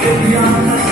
Beyond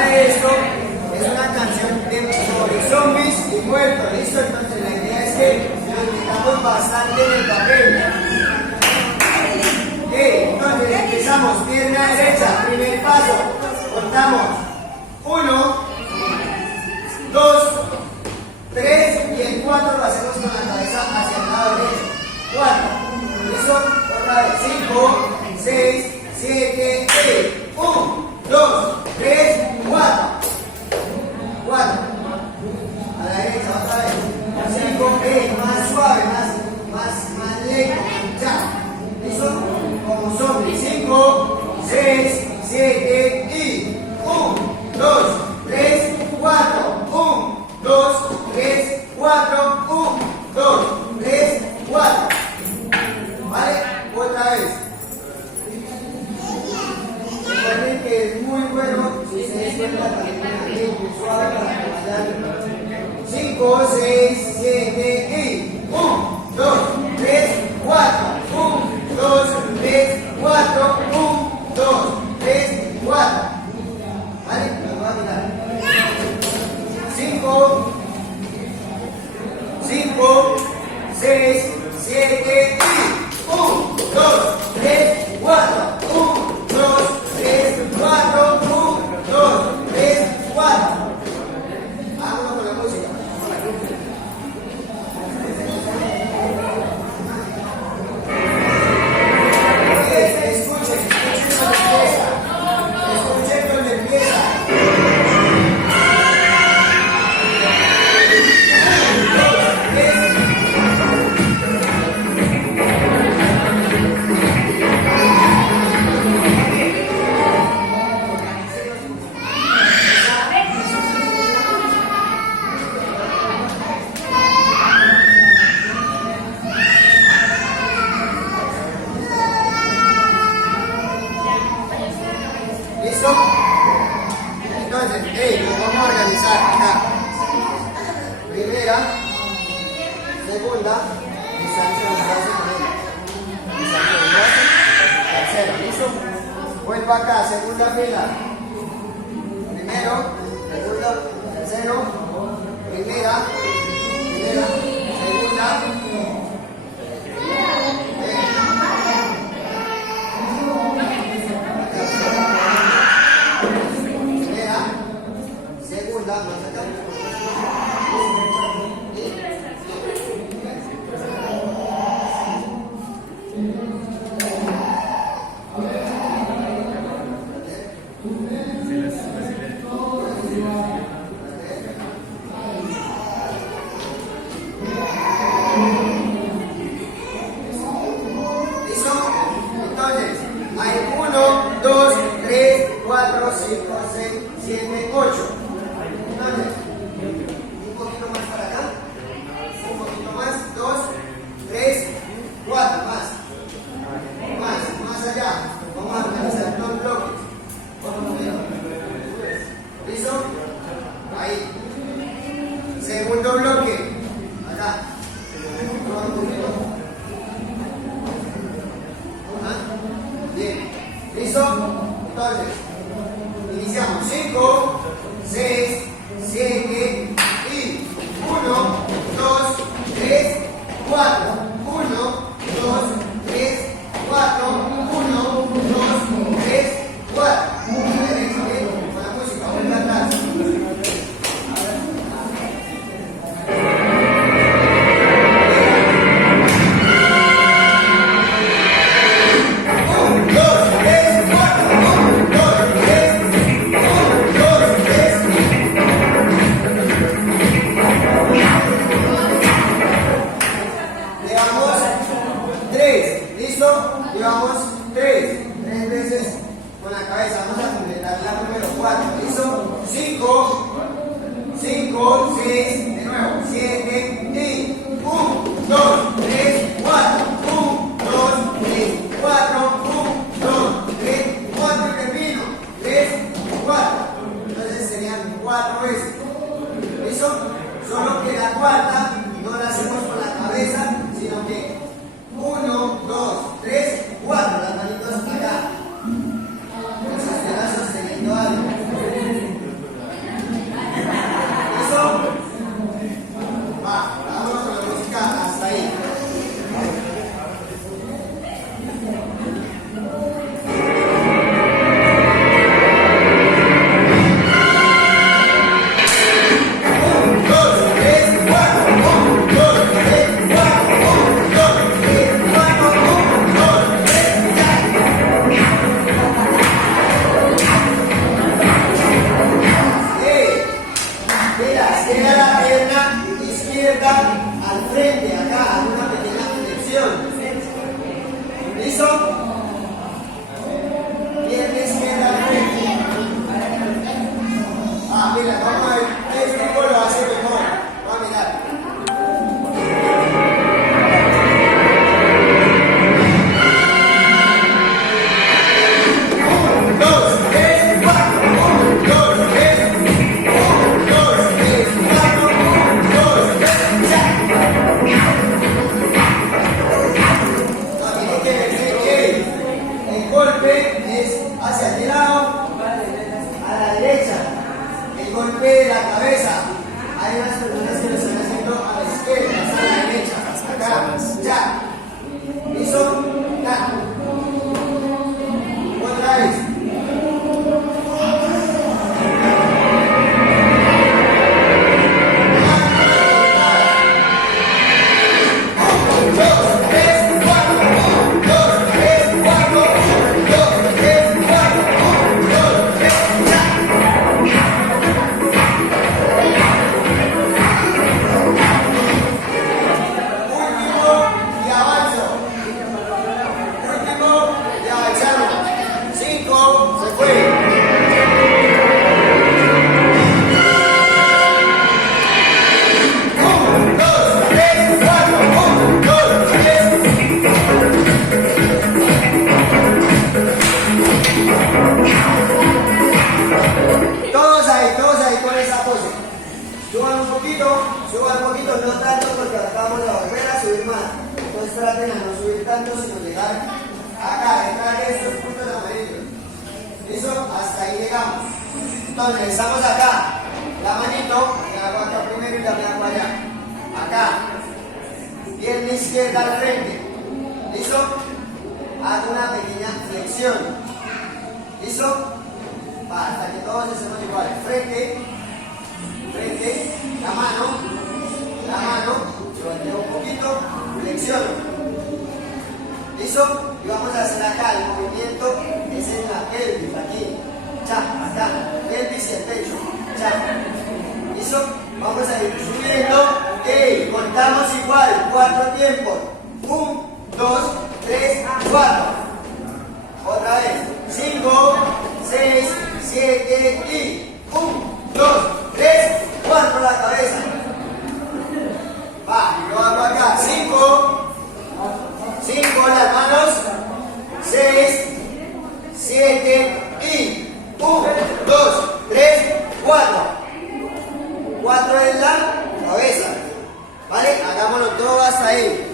de esto es una canción sobre zombies y muertos, ¿listo? Entonces la idea es que lo metamos bastante en el papel. Entonces empezamos, pierna derecha, primer paso, contamos 1, 2, 3 y el 4 lo hacemos con la cabeza hacia el lado derecho. 4, ¿listo? Otra vez, 5, 6, 7, 8, 1, 2, 3, 4, 4, a la derecha otra vez, 5, más suave, más lento, ya, ¿listo? Como zombies, 5, 6, 7 y 1, 2, 3, 4, 1, 2, 3, 4, 1, 2, 3, 4, ¿vale? Otra vez. Recuerden que es muy bueno si se descuenta también suave para que vayan 5, 6, 7 y 1, 2, 3, 4, 1, 2, 3, 4, 1, 2, 3, 4. ¿Vale? Nos va a mirar. 5, 6, 7 y 1, 2, 3, 4, 1, 2, 3, 4, 1, 2, 3, 4. Vámonos con la música. Escuchen cuando empieza. ¿Listo? Entonces, nos vamos a organizar acá. Primera, segunda, distancia de brazo con ella. Distancia de brazo, tercera, ¿listo? Vuelva acá, segunda fila. Primero, segundo, tercero, primera, segunda. Segunda, más acá. ¿Listo? Entonces, hay 1, 2, 3, 4, 5, 6, 7, 8. Entonces, un poquito más para acá, un poquito más, 2, 3, 4, más allá. Vamos a organizar dos bloques. ¿Listo? Ahí. Segundo bloque, acá. Bien. ¿Listo? Entonces, iniciamos. 5, 6, 7 y 1, 2, 3, 4. 1, 2, 3, 4. 1, 2, 3, 4. Derecho, bien. Con la música, vuelve atrás. Llevamos 3 veces con la cabeza. Vamos a completar la número 4. ¿Listo? 5, 6, de nuevo, 7 y 1, 2, 3, 4. 1, 2, 3, 4. 1, 2, 3, 4. Termino. 3, 4. Entonces serían 4 veces. ¿Listo? Solo que la cuarta no la hacemos con la cabeza, sino que 1, 2, 3, 4, las manitos acá. Los brazos sosteniendo algo. ¿Listo? Pierna izquierda al frente. Ah, mira, vamos a ver. Este tipo lo hace mejor. Vamos a mirar. Hacia el lado, a la derecha, el golpe de la cabeza. Hay unas personas que lo están haciendo a la izquierda, hacia la derecha, acá, ya. ¿Listo? Ya. Otra vez. Suban un poquito, no tanto porque ahora vamos a volver a subir más. Entonces traten a no subir tanto, sino llegar acá, detrás de estos puntos amarillos. ¿Listo? Hasta ahí llegamos. Entonces estamos acá. La manito, me hago acá primero y la me hago allá. Acá. Pierna izquierda al frente. ¿Listo? Hago una pequeña flexión. ¿Listo? Hasta que todos estemos igual. Frente, la mano, yo volteo un poquito, flexiono. ¿Listo? Y vamos a hacer acá el movimiento, es en la pelvis, aquí, ya, acá, pelvis y el pecho, ya. ¿Listo? Vamos a ir subiendo, contamos igual, 4 tiempos, 1, 2, 3, 4. Otra vez, 5, 6, 7 y 1, 2, 3, 4 la cabeza. Va, lo hago acá. 5 las manos. 6, 7 y 1, 2, 3, 4. 4 en la cabeza. ¿Vale? Hagámoslo todo hasta ahí.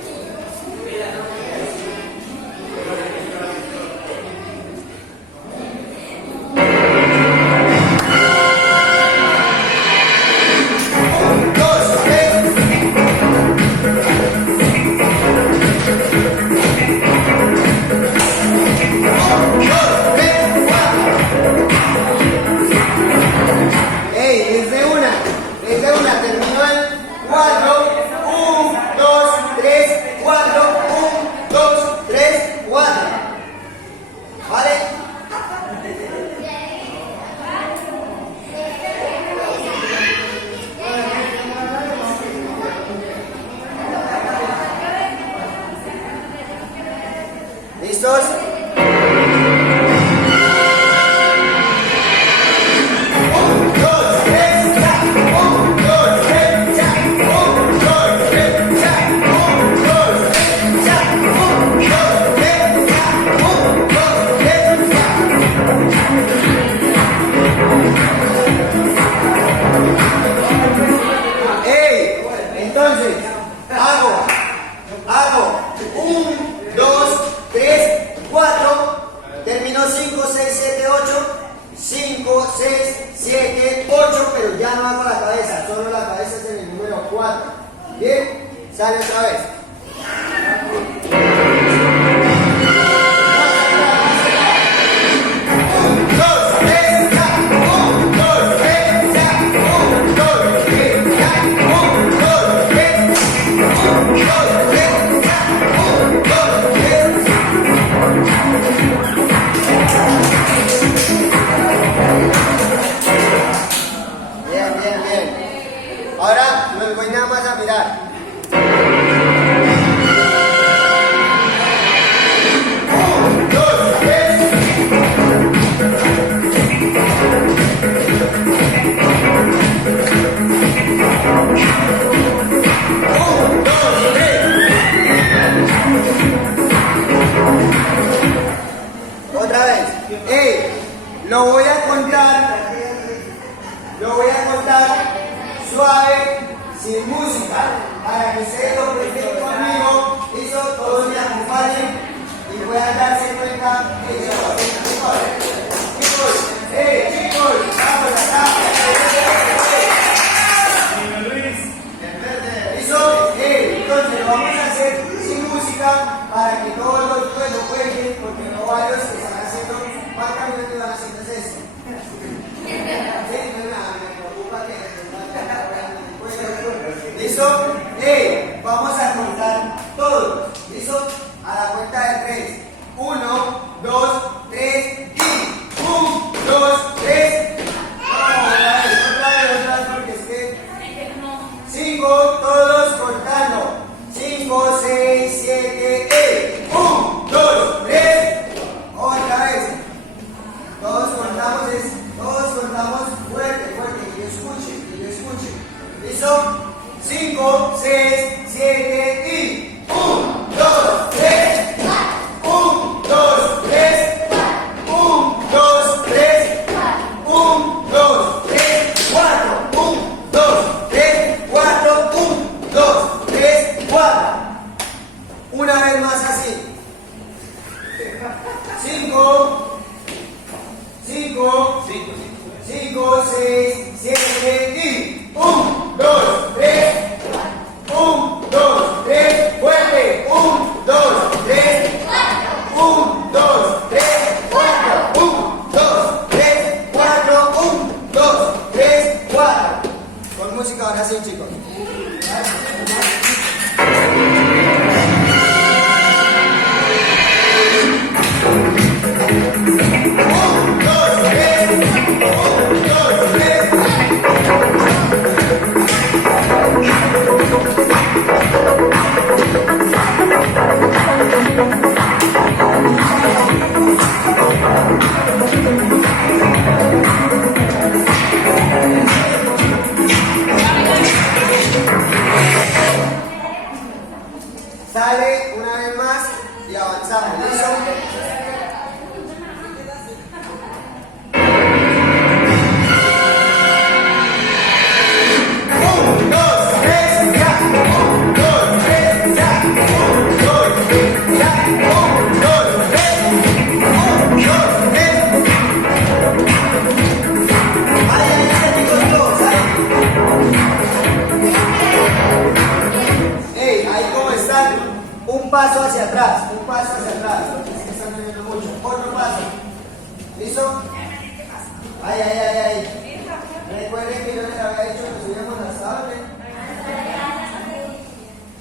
¿Listos? Entonces, hago 1, 2, 3, 4. Lo voy a contar suave, sin música, para que ustedes lo practiquen conmigo. Listo, todos me acompañen y puedan darse cuenta que yo chicos, vamos acá. ¿Listo? Entonces lo vamos a hacer sin música para que todos los lo jueguen, porque no varios que están haciendo, van caminando y van haciendo eso. ¿Listo? Vamos a contar todos. ¿Listo? A la cuenta de 3. 1, 2, 3 y 1, 2, 3. Otra vez, porque es que 5, todos contando. 5, 6, 7, 1, 2, 3. Otra vez. Todos contamos fuerte, que yo escuche. ¿Listo? 5, 6, 7 y 1, 2, 3. 1, 2, 3. 1, 2, 3. 1, 2, 3. 4. 1, 2, 3. 4. 1, 2, 3. 4. Una vez más así. 5, 6, 7 y 1, 2, 3. 1, 2, 3, fuerte. 1, 2, 3. 1, 2, 3, 4. 1, 2, 3, 4. 1, 2, 3, 4. Con música ahora sí, chicos. Sale una vez más y avanzamos. ¿Listo? 1, 2, 3, ya. 1, 2, 3, ya. 1, 2, 3, ya. 1, 2, 3. 1, 2, 3. Ahí, chicos, todos, ahí como están. Un paso hacia atrás, porque es que están moviendo mucho. Otro paso. ¿Listo? Ahí. Recuerden que yo les había dicho que subíamos hasta dónde.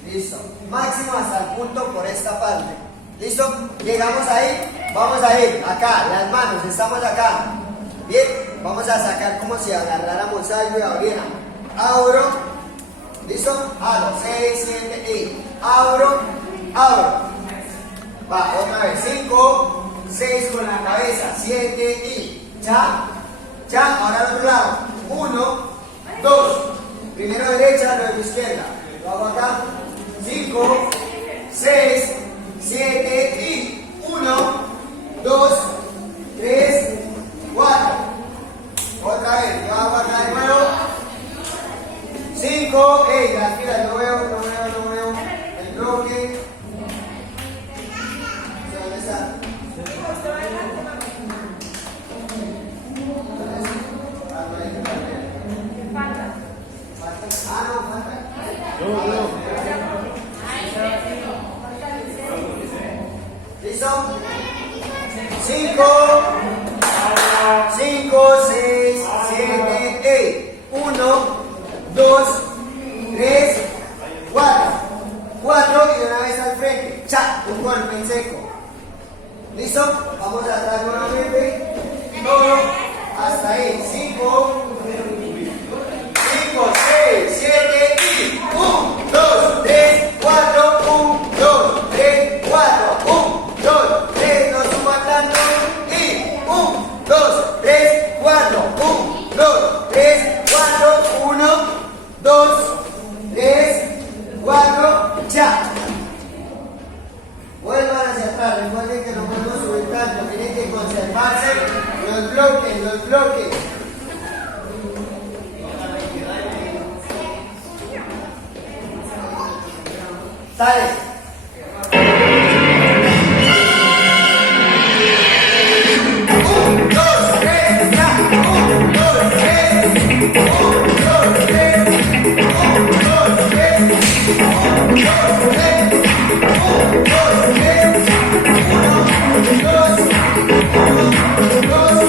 Listo. Máximo hasta el punto por esta parte. ¿Listo? Llegamos ahí. Vamos a ir acá, las manos, estamos acá. Bien, vamos a sacar como si agarráramos algo y abriéramos. Abro. ¿Listo? Abro. 6, 7 y abro. Va, otra vez. 5, 6 con la cabeza. 7 y cha. Ahora al otro lado. 1, 2. Primero derecha, luego izquierda. Lo hago acá. 5, 6, 7 y 1, 2, 3, 4. Otra vez. Lo hago acá de nuevo. 5, las pilas, no veo el bloque. ¿Dónde está? ¿Listo? 5, 6, 7, 1, 2, 3, 4. 4 y una vez al frente. ¡Cha! Un golpe en seco. ¿Listo? Vamos atrás nuevamente. Todo hasta ahí. 5, 6, 7 y 1, 2, 3, 4. 1, 2, 3, 4. 1, 2, 3. No suba tanto. Y 1, 2, 3, 4. 1, 2, 3, 4. 1, 2, 3, 4. ¡Ya! Vuelvan hacia atrás. Recuerden que no podemos subir tanto. Tienen que conservarse los bloques, los bloques. Dale. 1, 2, 3, ya. 1, 2, 3. 1, 2, 3. 1, 2, 3. 1, 2, 3. 1, 2, 3. 1, 2, 2,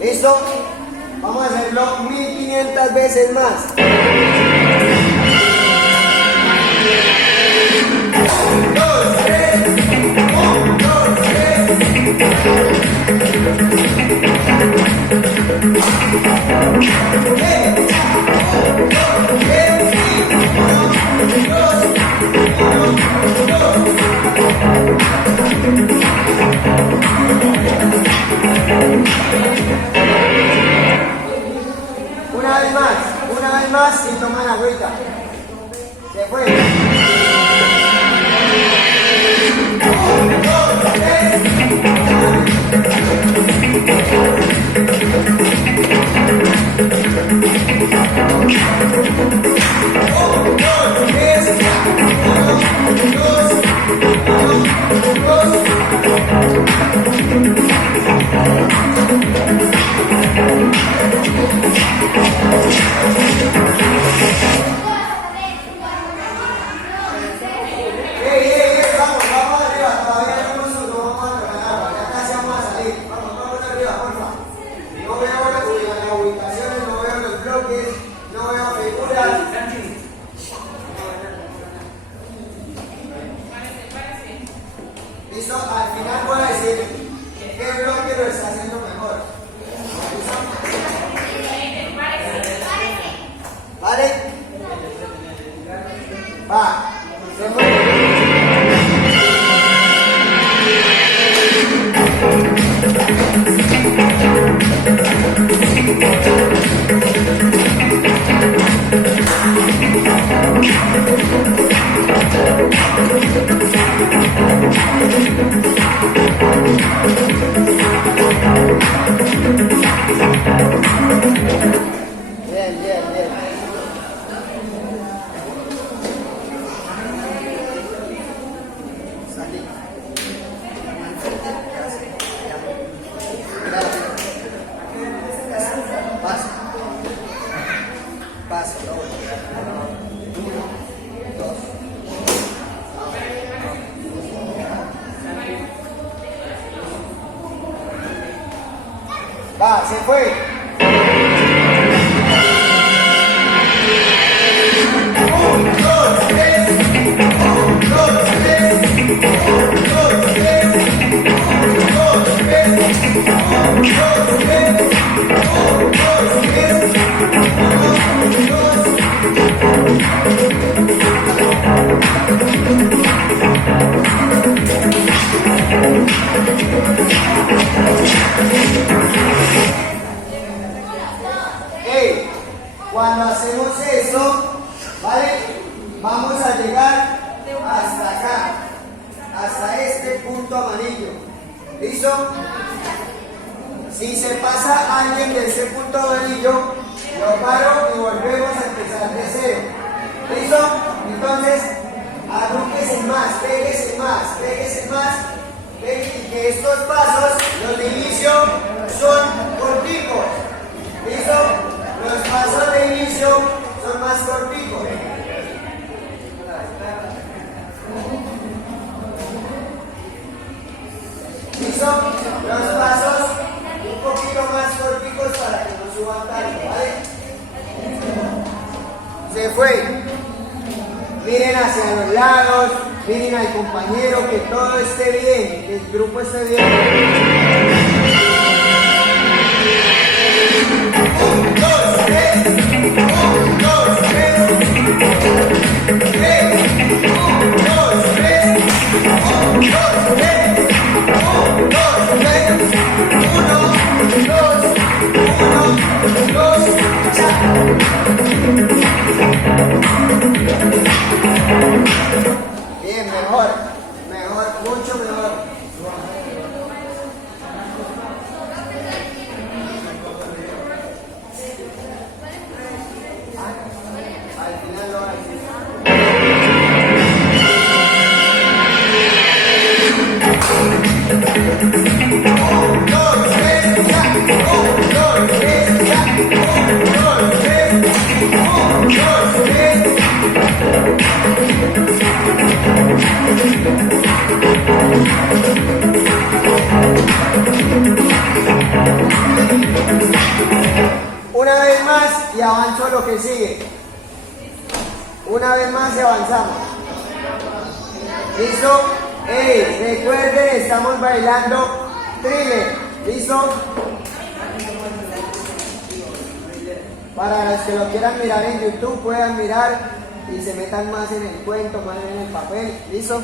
¿listo? Vamos a hacerlo 1500 veces más. 1, 2, 3. 1, 2, 3. 1, 2, 3. Una vez más y toman agüita. Se fue. 1, 2, 3. Vamos arriba, todavía no nos vamos a regalar, ya casi vamos a salir. Vamos arriba, porfa. No veo las ubicaciones, no veo los bloques, no veo figuras. ¿Listo? Al final voy a decir qué bloque lo está haciendo mejor. ¿Vale? Va. Se mueve. Bien, bien, bien. Salí. Pasa. Pasa. 1, 2. Va, se fue. 1, 2, 3. 1, 2, 3. 1, 2, 3. 1, 2, 3. 1, 2, 3. 1, 2, 3. 1, 2. Hey, cuando hacemos eso, ¿vale? Vamos a llegar hasta acá, hasta este punto amarillo. ¿Listo? Si se pasa alguien de ese punto amarillo, lo paro y volvemos a empezar de cero. ¿Listo? Entonces, agrúpese más, péguese más, péguese más. Y que estos pasos, los de inicio, son corticos. ¿Listo? Los pasos de inicio son más corticos. ¿Listo? Los pasos un poquito más corticos para que no suban tanto, ¿vale? Se fue. Miren hacia los lados, miren al compañero, que todo esté bien, que el grupo esté bien. 1, 2, 3. 1, 2, 3. 1, 2, 3. 1, 2, 3. 1, 2, 3. 1, 2, 1, 2, ya. Una vez más y avanzo lo que sigue. Una vez más y avanzamos. ¿Listo? Hey, recuerden, estamos bailando thriller. ¿Listo? Para los que lo quieran mirar en YouTube, puedan mirar y se metan más en el cuento, más en el papel. ¿Listo?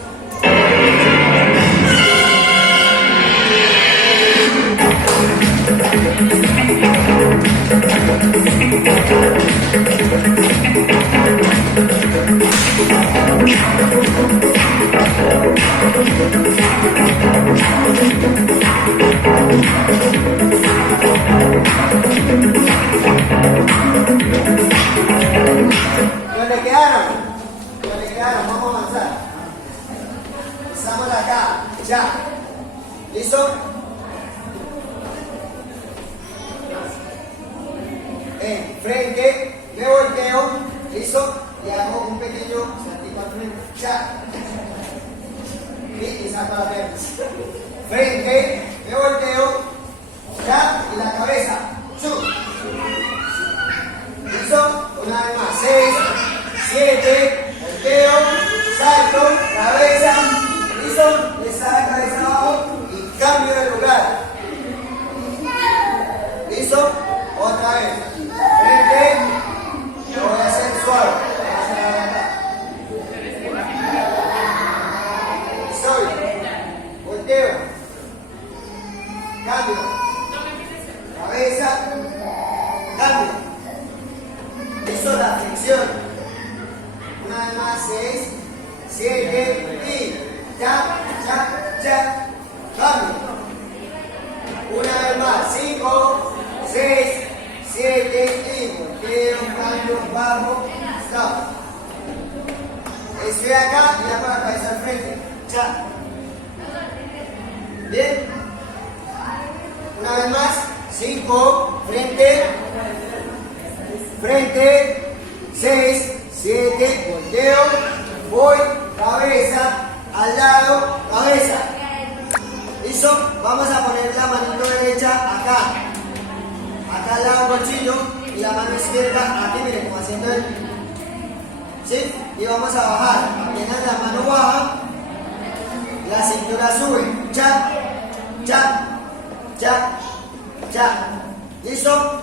¿Dónde quedaron? Vamos a avanzar. Estamos acá, ya. ¿Listo? Frente, me volteo, ¿listo? Y hago un pequeño saltito al frente, ya. Y saco las piernas. Frente, me volteo, ya, y la cabeza, sub. ¿Listo? Una vez más, 6, 7, volteo, salto, cabeza, ¿listo? Está la cabeza abajo y cambio de lugar. ¿Listo? Otra vez. Frente, lo voy a hacer suave. Estoy. Volteo. Cambio. Cabeza. Cambio. Listo, la flexión. Una vez más, 6, 7 y ya. Cambio. Una vez más, 5, 6, 7 y volteo, cambio, bajo, stop. Estoy acá y hago la cabeza al frente. Ya. Bien. Una vez más, 5, frente, 6, 7, volteo, voy, cabeza, al lado, cabeza. ¿Listo? Vamos a poner la manito derecha acá. Acá al lado del bolsillo y la mano izquierda aquí, miren, como haciendo el... ¿Sí? Y vamos a bajar. Apenas la mano baja, la cintura sube. Ya. ¿Listo?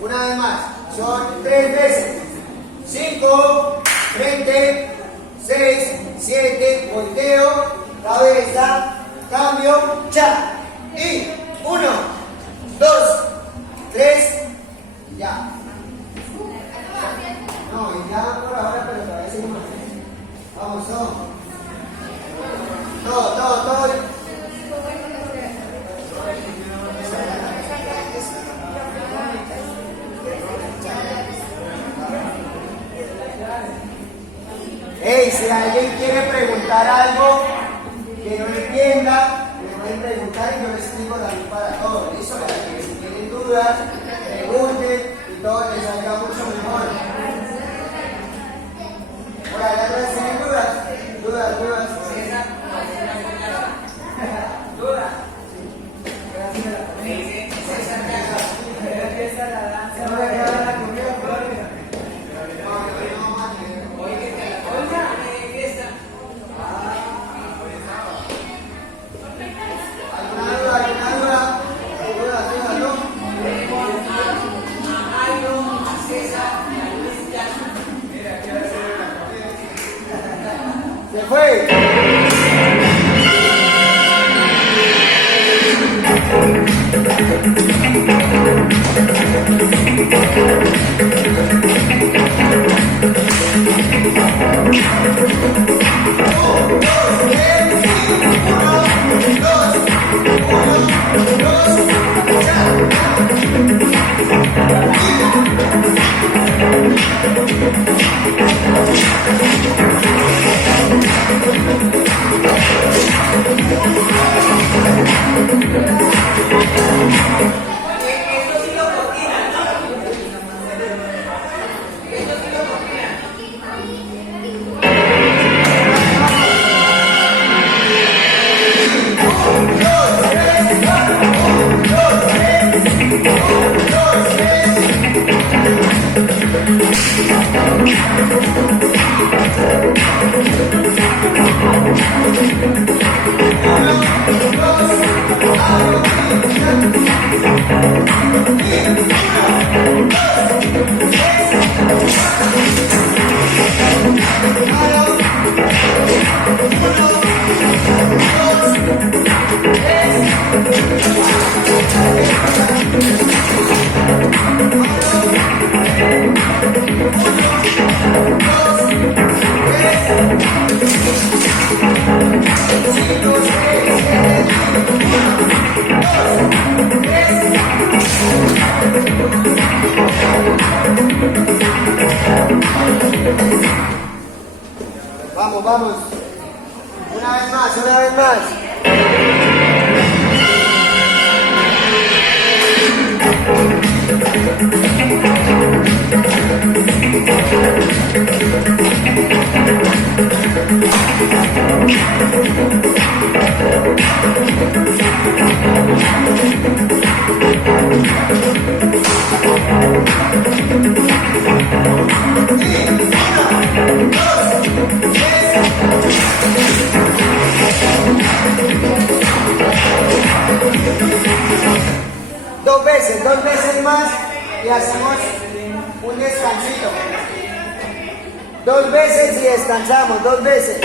Una vez más. Son 3 veces. 5, frente, 6, 7, volteo, cabeza, cambio, ya. Y 1, 2, 3, ya. No, y ya por ahora, pero todavía seguimos. Vamos, todo. Hey, si alguien quiere preguntar algo que no entienda, me pueden preguntar y yo les explico también para todos. ¿Listo? Para que si tienen dudas, pregunten y todo les salga mucho mejor. Por allá no tienen dudas. Dudas. ¿Alguna duda? Vamos, vamos. Una vez más, una vez más. Dos veces más y hacemos un descansito. 2 veces y descansamos, 2 veces.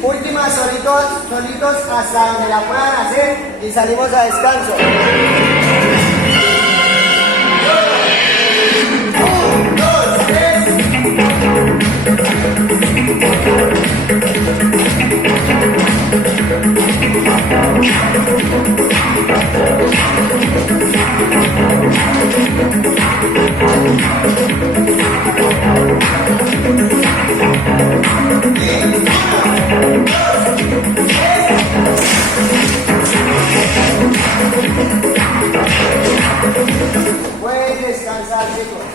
Últimas, solitos hasta donde la puedan hacer y salimos a descanso. 1, 2, 3. Pueden descansar, chicos.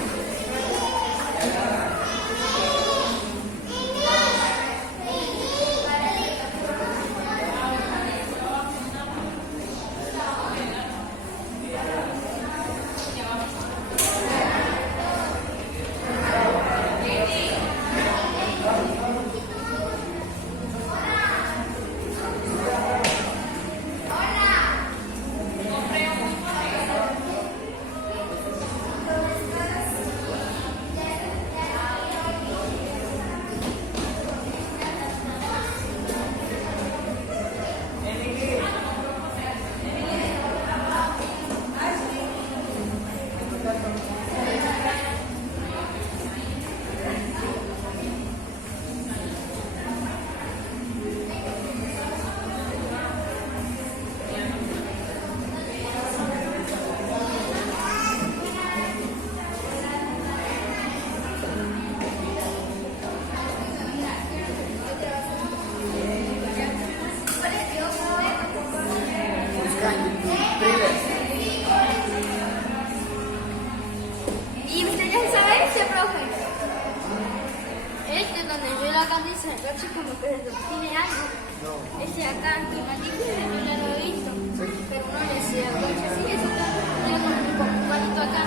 ¿Y usted ya sabe ese, profe? Donde yo la camisa, casi como que se sostiene algo. No. Ese acá, que más difícil, yo ya lo he visto. Pero no le sé, coche, sí, eso está como un palito acá.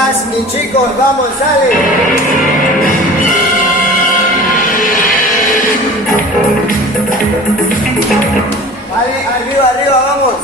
atrás, mis chicos, vamos, sale. Vale, arriba, arriba, vamos.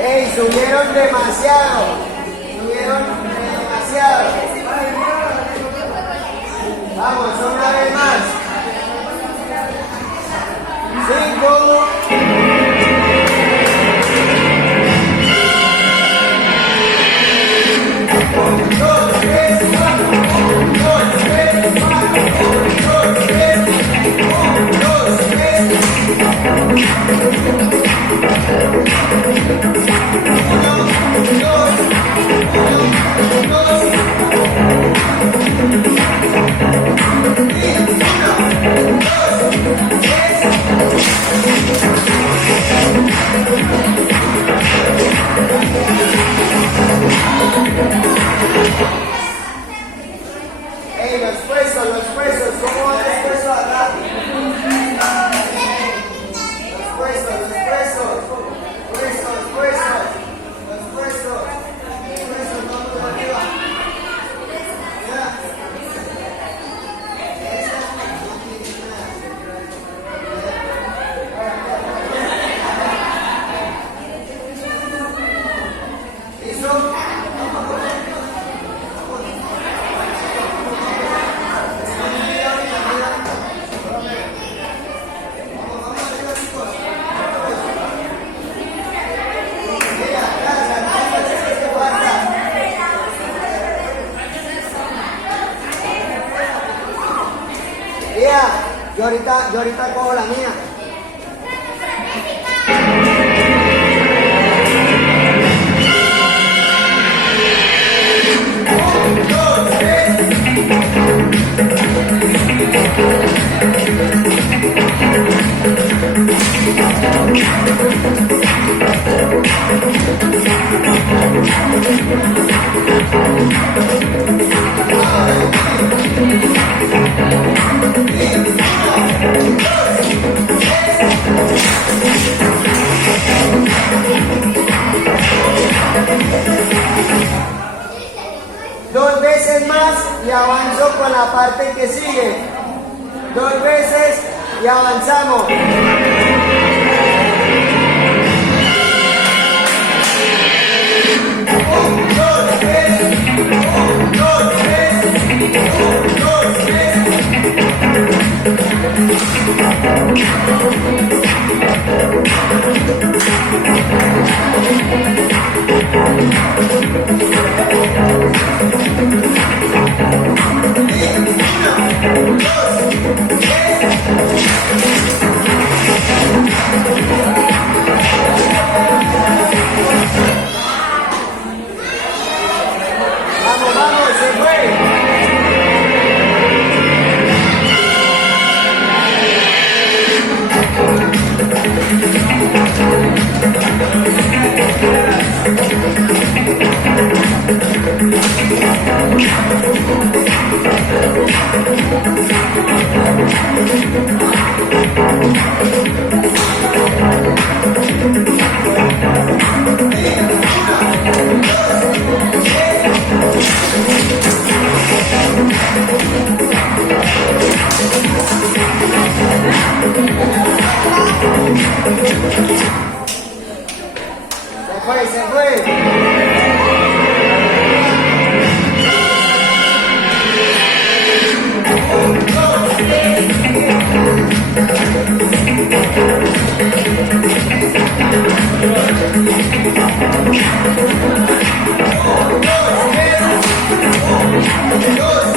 ¡Ey! Subieron demasiado. Subieron demasiado. Vamos, una vez más. 5. Ey, los puestos, ¿cómo van los puestos acá? Vamos arriba. ¿Listo? Yo ahorita cojo la mía. Dos veces más y avanzo con la parte que sigue. 2 veces y avanzamos. 1, 2, 3. 1, 2, 3. 1, 2, 3. Vamos, vamos, se fue. Se fue. Dos.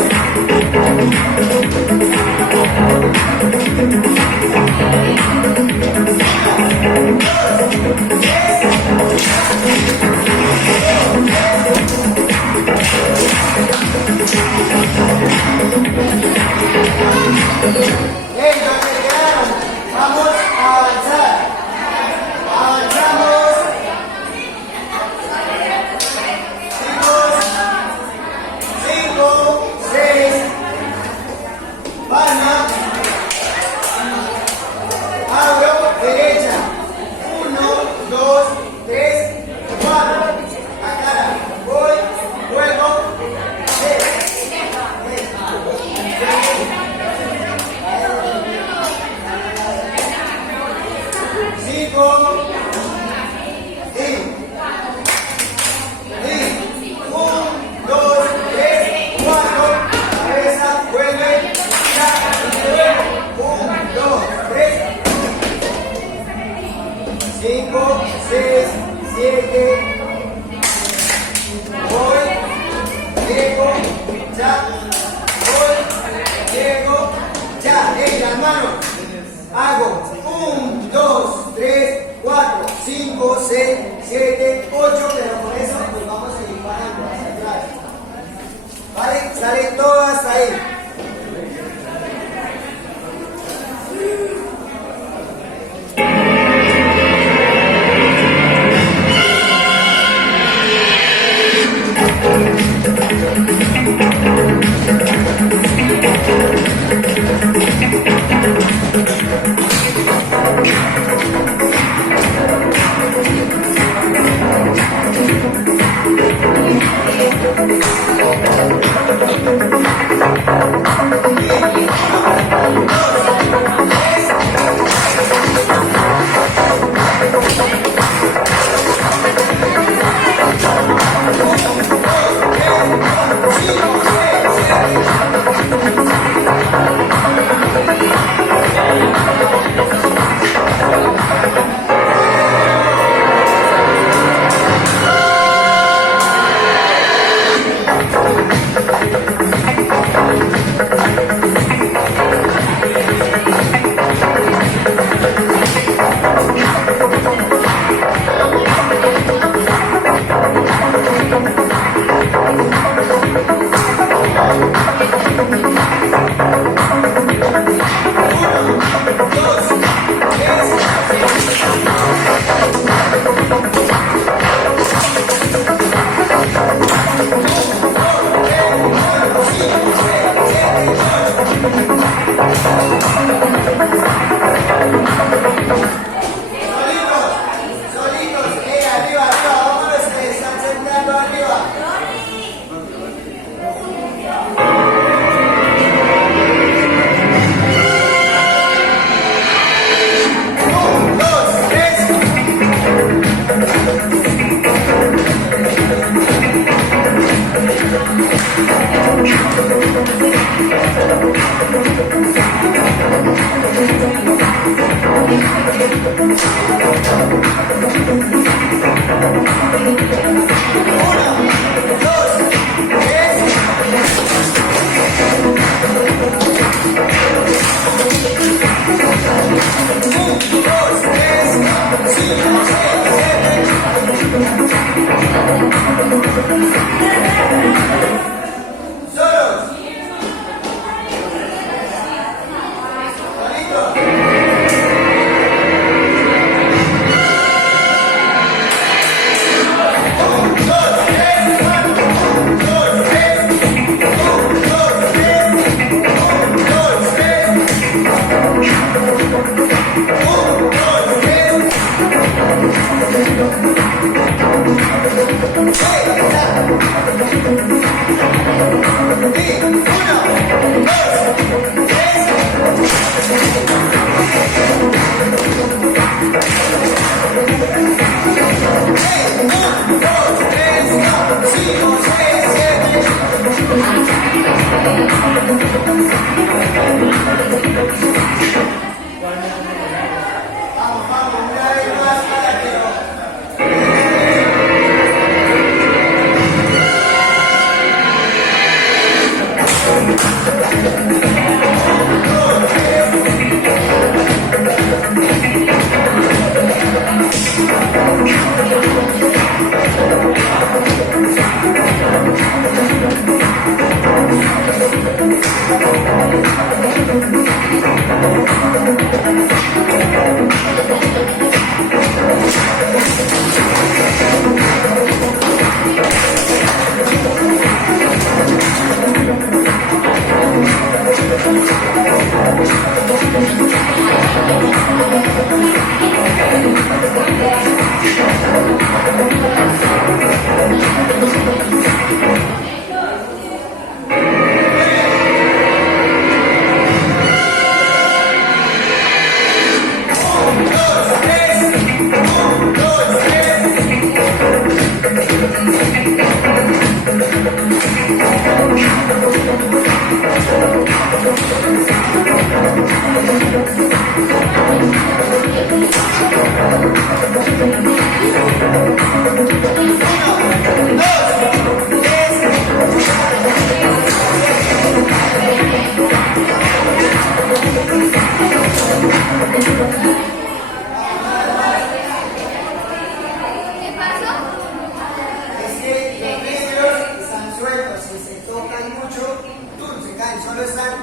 Solo están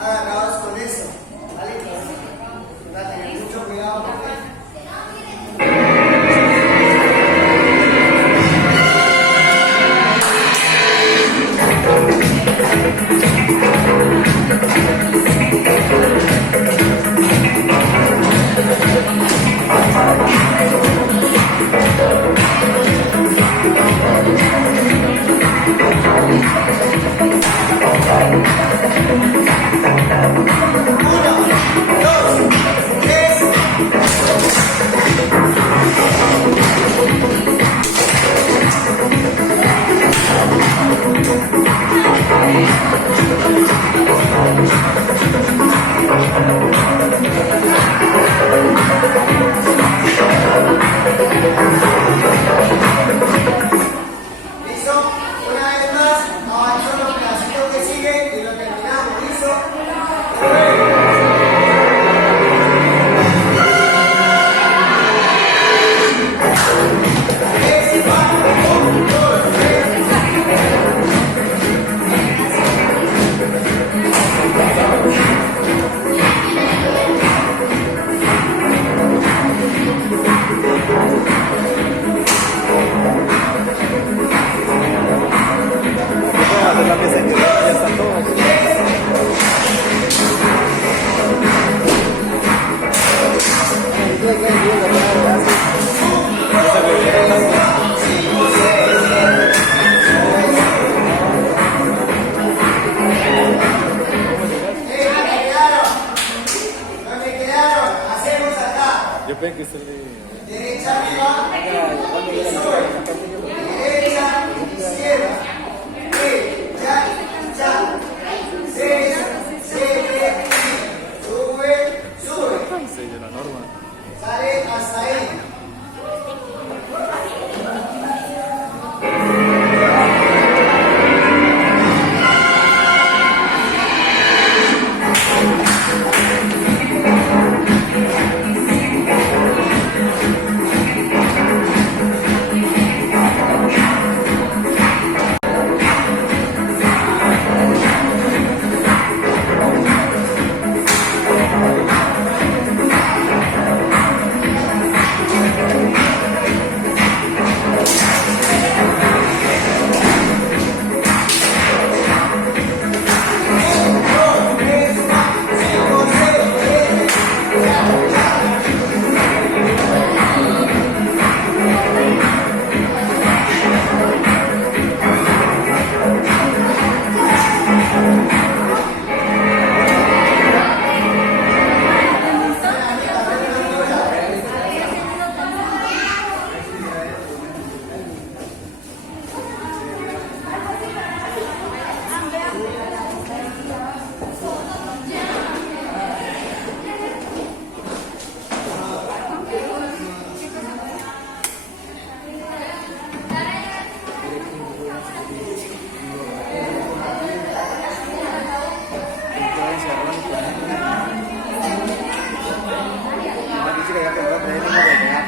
agarrados con eso, ¿vale? Para tener mucho cuidado con eso. Derecha arriba, y sube. Derecha, izquierda. Ya, ya. 6, 7, sube, sube. Sale hasta ahí.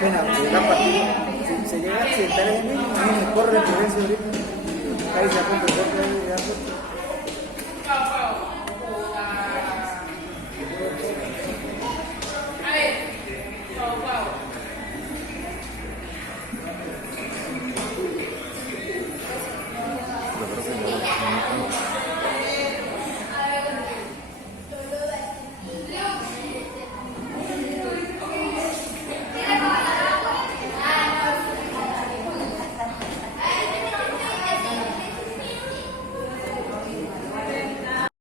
pena, porque da partido. Si se llega a accidentar el niño, imagínense, corre el progreso ahorita. Ahí se apunta el golpe,